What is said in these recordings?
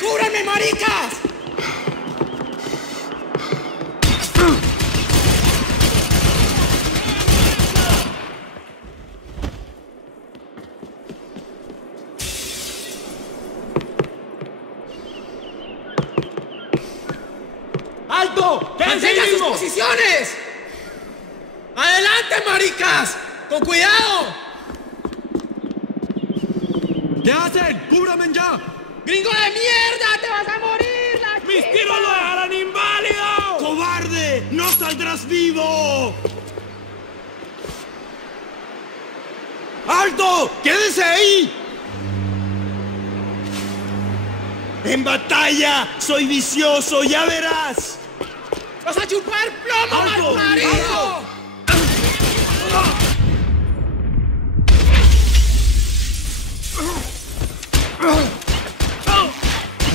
¡Cúbranme, maricas! ¡Alto! ¡Mantengan sus posiciones! ¡Adelante, maricas! ¡Con cuidado! ¿Qué hacen? ¡Cúbrame ya! ¡Gringo de mierda! ¡Te vas a morir! ¡Mis tiros lo dejarán inválido! ¡Cobarde! ¡No saldrás vivo! ¡Alto! ¡Quédese ahí! ¡En batalla! ¡Soy vicioso! ¡Ya verás! ¡Vas a chupar plomo, ¡Alto! malparido!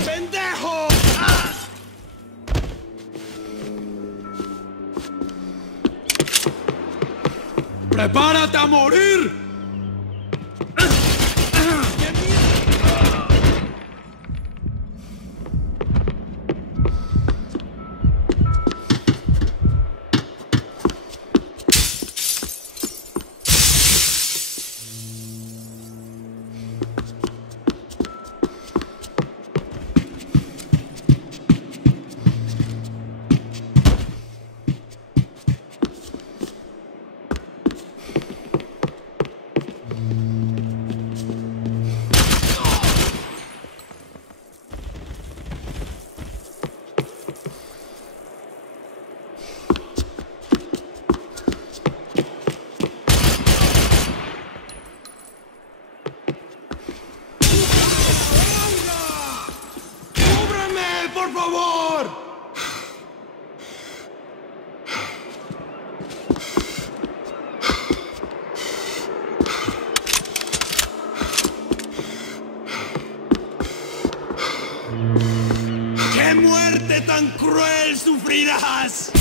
¡Pendejo! ¡Prepárate a morir! ¡Por favor! ¡Qué muerte tan cruel sufrirás!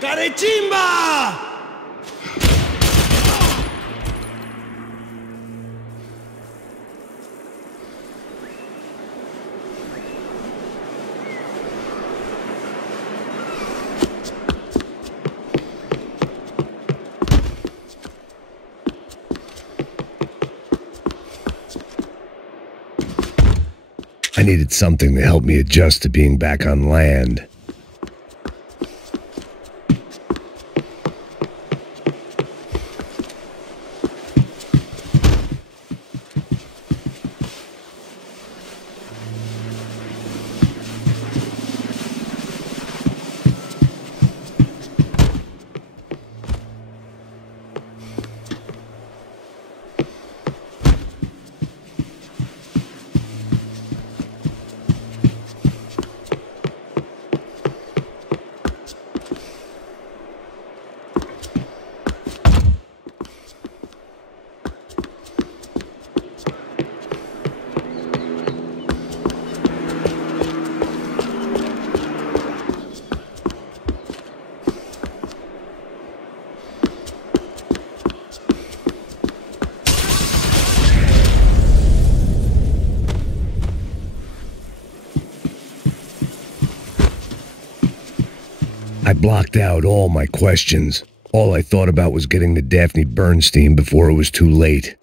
¡Carechimba! I needed something to help me adjust to being back on land. I blocked out all my questions. All I thought about was getting to Daphne Bernstein before it was too late.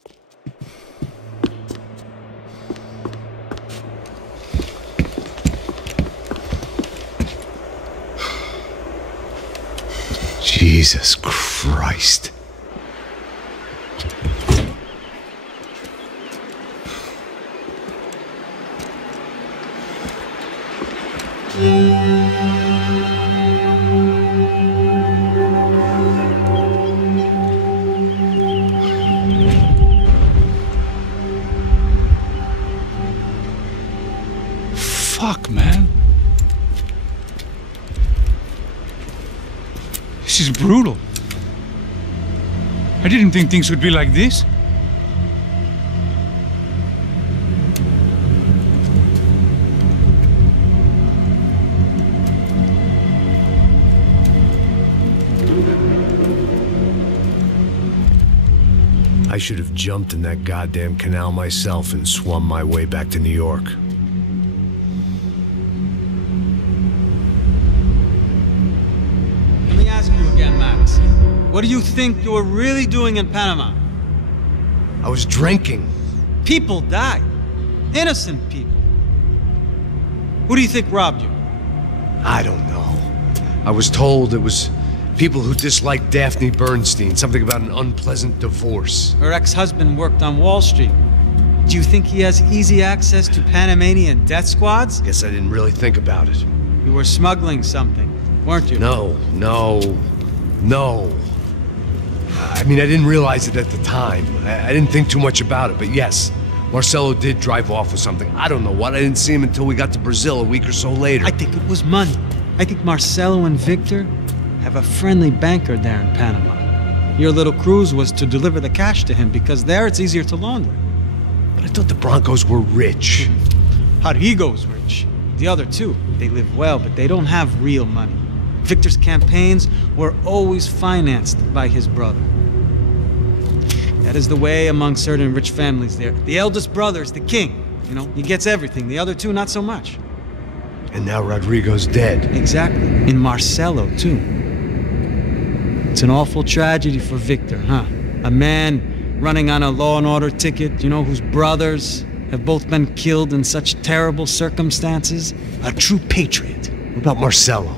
Jesus Christ. Fuck, man. This is brutal. I didn't think things would be like this. I should have jumped in that goddamn canal myself and swum my way back to New York. Let me ask you again, Max. What do you think you were really doing in Panama? I was drinking. People died. Innocent people. Who do you think robbed you? I don't know. I was told it was people who disliked Daphne Bernstein, something about an unpleasant divorce. Her ex-husband worked on Wall Street. Do you think he has easy access to Panamanian death squads? Guess I didn't really think about it. You were smuggling something, weren't you? No. I mean, I didn't realize it at the time. I didn't think too much about it, but yes, Marcelo did drive off with something. I don't know what. I didn't see him until we got to Brazil a week or so later. I think it was money. I think Marcelo and Victor have a friendly banker there in Panama. Your little cruise was to deliver the cash to him because there it's easier to launder. But I thought the Broncos were rich. Rodrigo's rich. The other two, they live well, but they don't have real money. Victor's campaigns were always financed by his brother. That is the way among certain rich families there. The eldest brother is the king. You know, he gets everything. The other two, not so much. And now Rodrigo's dead. Exactly. In Marcelo, too. It's an awful tragedy for Victor, huh? A man running on a law and order ticket, you know, whose brothers have both been killed in such terrible circumstances. A true patriot. What about Marcelo?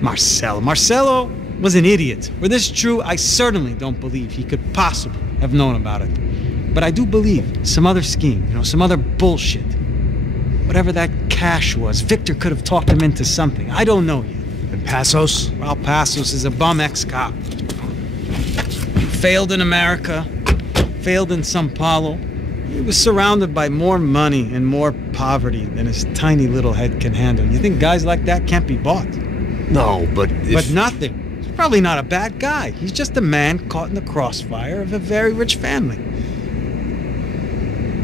Marcelo was an idiot. Were this true, I certainly don't believe he could possibly have known about it. But I do believe some other scheme, you know, some other bullshit. Whatever that cash was, Victor could have talked him into something. I don't know yet. And Passos? Well, Passos is a bum ex-cop. Failed in America, failed in Sao Paulo. He was surrounded by more money and more poverty than his tiny little head can handle. You think guys like that can't be bought? No, but But nothing. He's probably not a bad guy. He's just a man caught in the crossfire of a very rich family.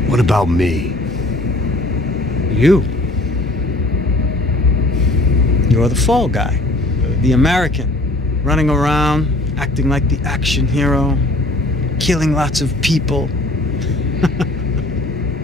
What about me? You. You're the fall guy. The American. Running around, acting like the action hero. Killing lots of people.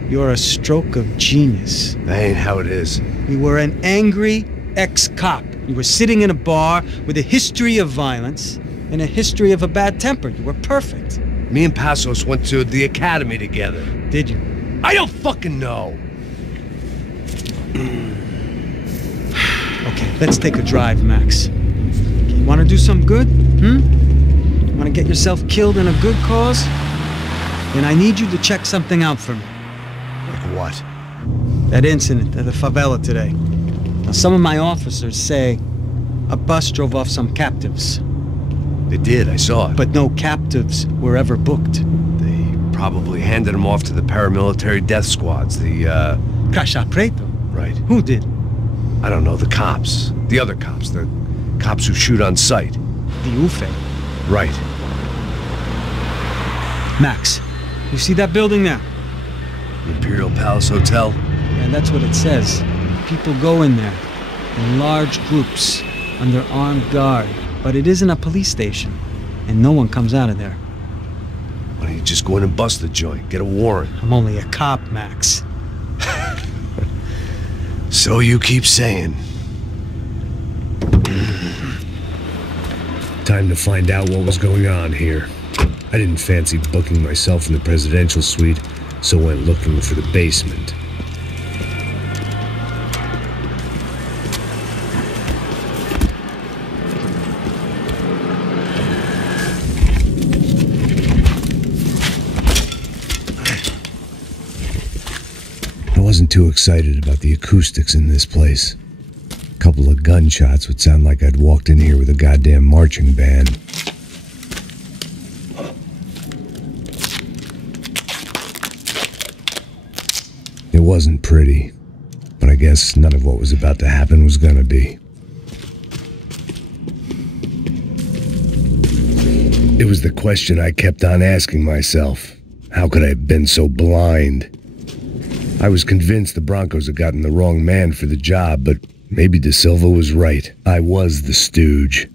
You're a stroke of genius. That ain't how it is. You were an angry ex-cop. You were sitting in a bar with a history of violence and a history of a bad temper. You were perfect. Me and Passos went to the academy together. Did you? I don't fucking know. Okay, let's take a drive, Max. You want to do some good? Want to get yourself killed in a good cause? Then I need you to check something out for me. Like what? That incident at the favela today. Now, some of my officers say a bus drove off some captives. They did, I saw it. But no captives were ever booked. They probably handed them off to the paramilitary death squads, the, Caixa Preto? Right. Who did? I don't know, the cops. The other cops, the cops who shoot on sight. The UFE. Right. Max, you see that building there? The Imperial Palace Hotel? Yeah, that's what it says. People go in there in large groups under armed guard. But it isn't a police station, and no one comes out of there. Why don't you just go in and bust the joint, get a warrant? I'm only a cop, Max. So you keep saying. Time to find out what was going on here. I didn't fancy booking myself in the presidential suite, so went looking for the basement. I wasn't too excited about the acoustics in this place. A couple of gunshots would sound like I'd walked in here with a goddamn marching band. It wasn't pretty, but I guess none of what was about to happen was gonna be. It was the question I kept on asking myself. How could I have been so blind? I was convinced the Broncos had gotten the wrong man for the job, but maybe De Silva was right. I was the stooge.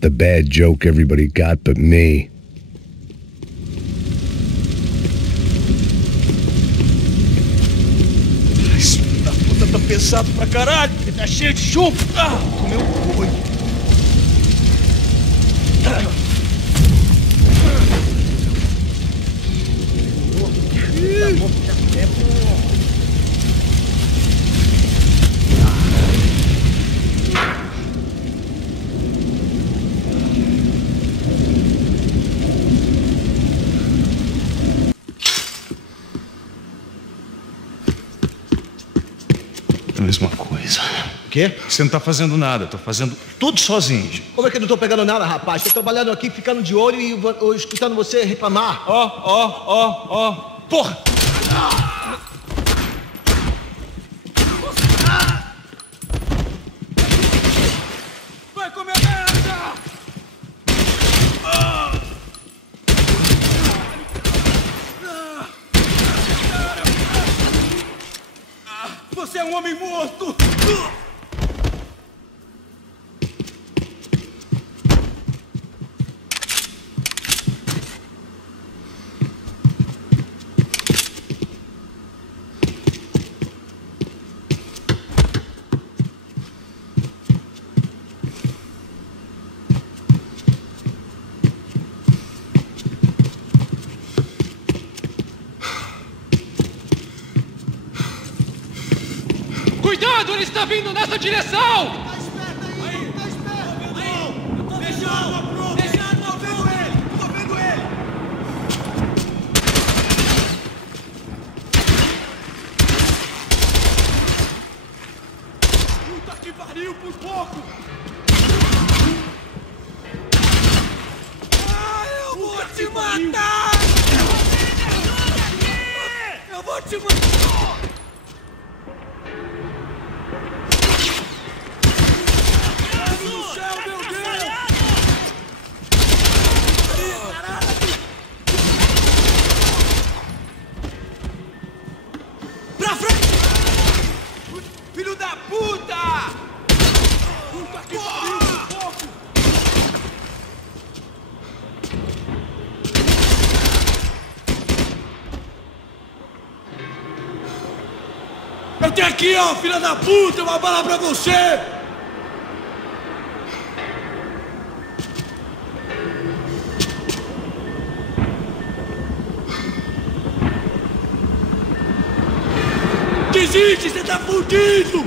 The bad joke everybody got but me. pesado pra caralho. Ele tá cheio de chumbo. Comeu um boi. É a mesma coisa. O quê? Você não tá fazendo nada, tô fazendo tudo sozinho. Como é que eu não tô pegando nada, rapaz? Tô trabalhando aqui, ficando de olho e escutando você reclamar. Ó. Porra! Vai comer merda! Você é um homem morto! Cuidado, ele está vindo nessa direção! Tá esperto aí! Tá esperto! Aí! Deixa a arma pronta! Deixa a arma pronta! Tô vendo ele! Puta que pariu, por pouco! Eu vou te matar! Eu vou te matar! Pra frente! Filho da puta! Puta que pariu, pouco! Eu tenho aqui, ó, filha da puta, uma bala pra você! Desiste, você tá fudido!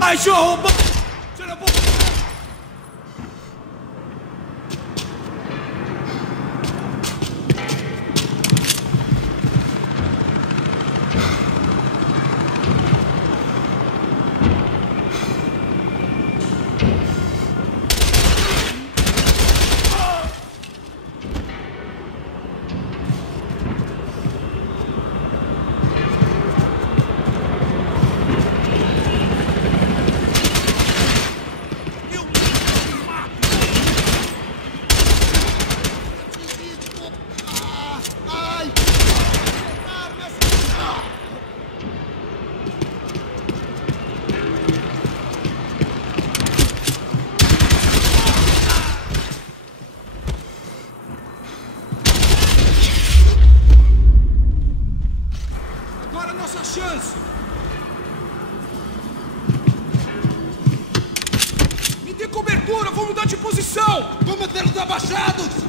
Ai, seu arrombado! Você não pode... Agora é nossa chance! Me dê cobertura, vou mudar de posição! Vou manter os abaixados!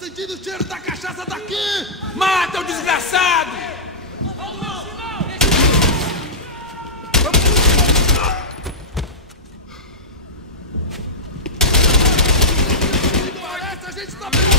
Sentindo o cheiro da cachaça daqui! Mata o desgraçado! Parece a gente tá pegando.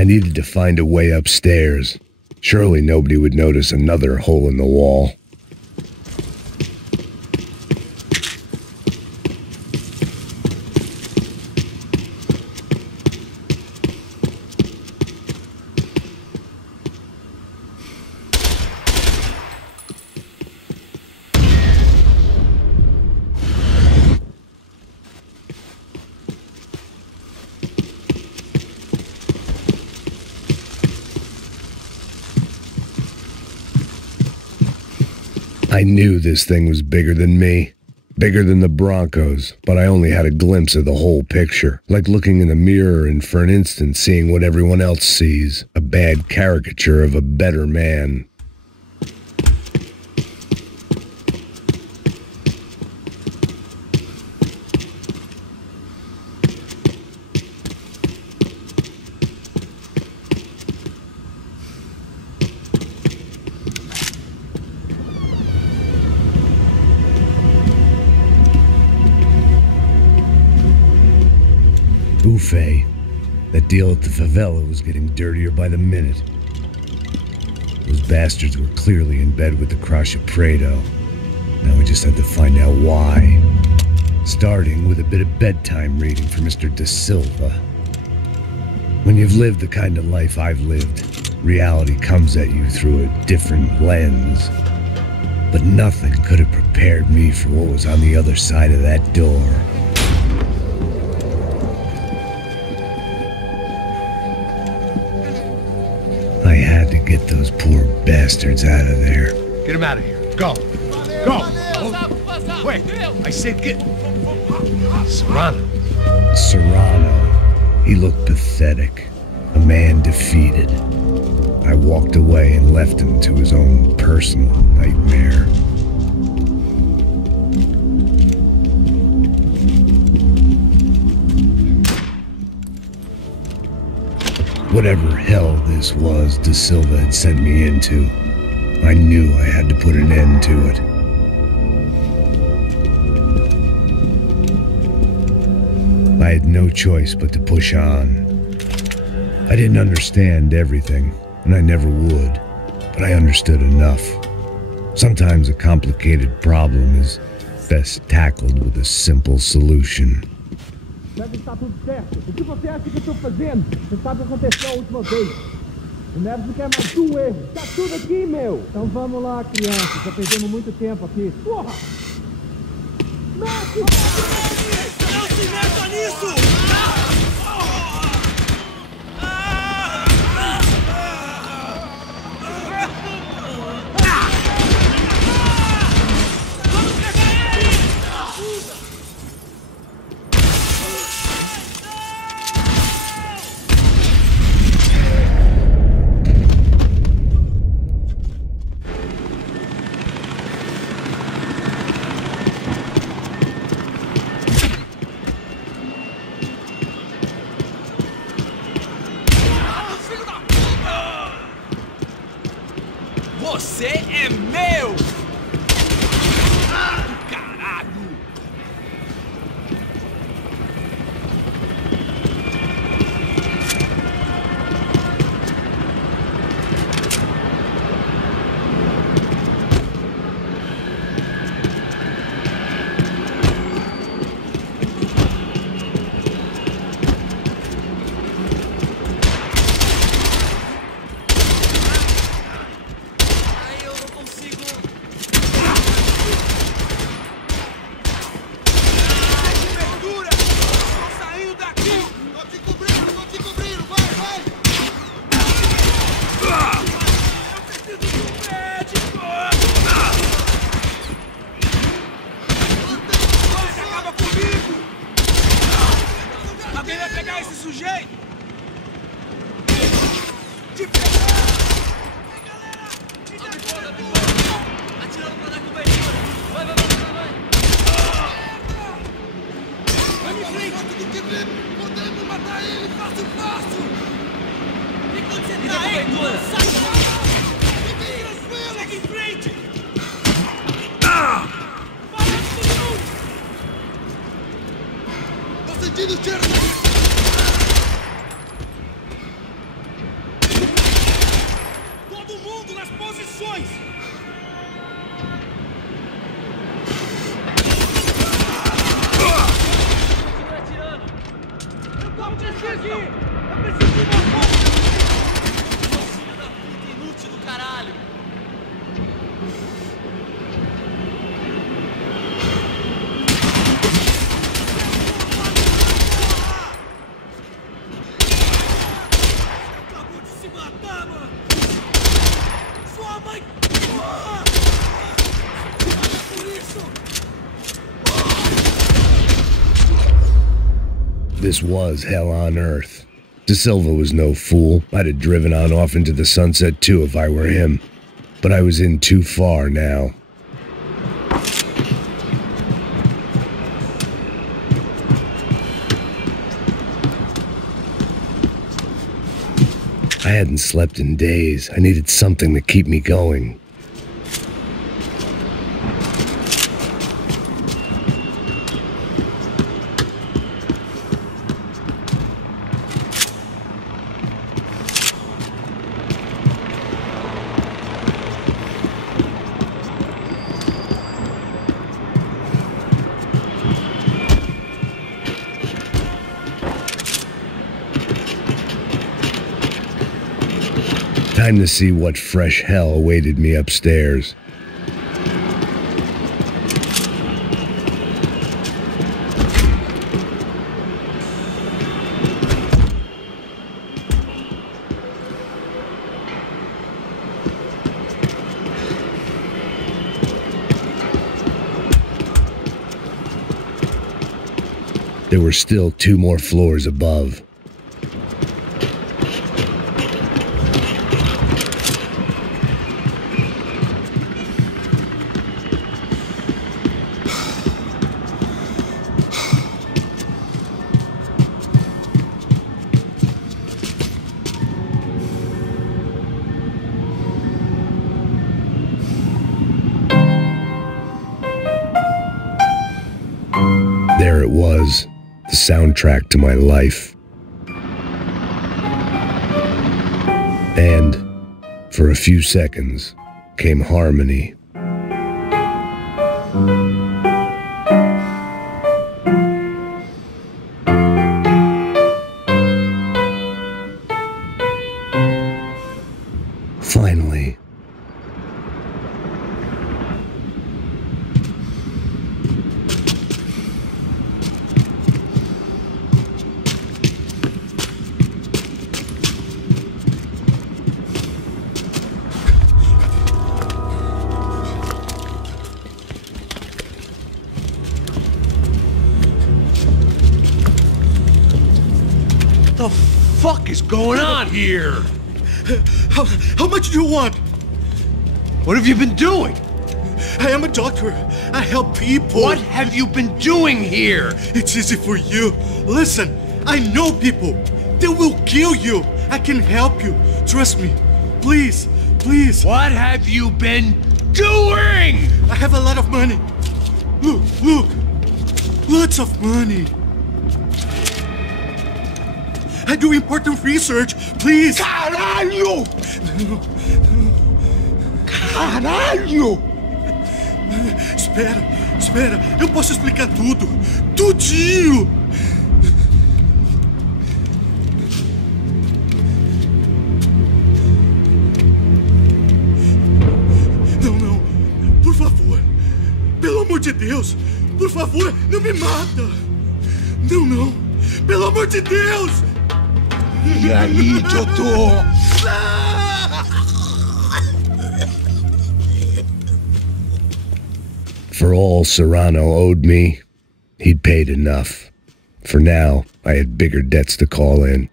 I needed to find a way upstairs. Surely nobody would notice another hole in the wall. I knew this thing was bigger than me, bigger than the Broncos, but I only had a glimpse of the whole picture, like looking in the mirror and for an instant seeing what everyone else sees, a bad caricature of a better man. Buffet. That deal at the favela was getting dirtier by the minute. Those bastards were clearly in bed with the Crusher Prado. Now we just had to find out why. Starting with a bit of bedtime reading for Mr. De Silva. When you've lived the kind of life I've lived, reality comes at you through a different lens. But nothing could have prepared me for what was on the other side of that door. I had to get those poor bastards out of there. Get him out of here. Go. Go. Oh, wait. I said get... Serrano. Serrano. He looked pathetic. A man defeated. I walked away and left him to his own personal nightmare. Whatever hell this was De Silva had sent me into, I knew I had to put an end to it. I had no choice but to push on. I didn't understand everything, and I never would, but I understood enough. Sometimes a complicated problem is best tackled with a simple solution. Deve estar tudo certo. O que você acha que eu estou fazendo? Você sabe o que aconteceu a última vez. O Neves não quer mais um erro. Tá tudo aqui, meu. Então vamos lá, criança. Já perdemos muito tempo aqui. Porra! Mete! Não se meta nisso! Você é meu! Caralho! Podemos matar ele fácil, fácil! Me concentrar aí, sai! Fique tranquilo! Segue em frente! Tô sentindo o cheiro! Eu preciso de uma coisa! Seu filho da puta inútil do caralho! Acabou de se matar, mano! Sua mãe... Por isso! This was hell on earth. De Silva was no fool. I'd have driven on off into the sunset too if I were him. But I was in too far now. I hadn't slept in days. I needed something to keep me going. Time to see what fresh hell awaited me upstairs. There were still 2 more floors above. There it was, the soundtrack to my life. And, for a few seconds, came harmony. Finally. What the fuck is going on here? How much do you want? What have you been doing? I am a doctor. I help people. What have you been doing here? It's easy for you. Listen, I know people. They will kill you. I can help you. Trust me. Please, please. What have you been doing? I have a lot of money. Look, look. Lots of money. I do important research. Please. Caralho! Caralho! Espera, espera. Eu posso explicar tudo. Tudinho. Não, não. Por favor. Pelo amor de Deus. Por favor, não me mata. Não, não. Pelo amor de Deus. E aí, doutor? For all Serrano owed me, he'd paid enough. For now, I had bigger debts to call in.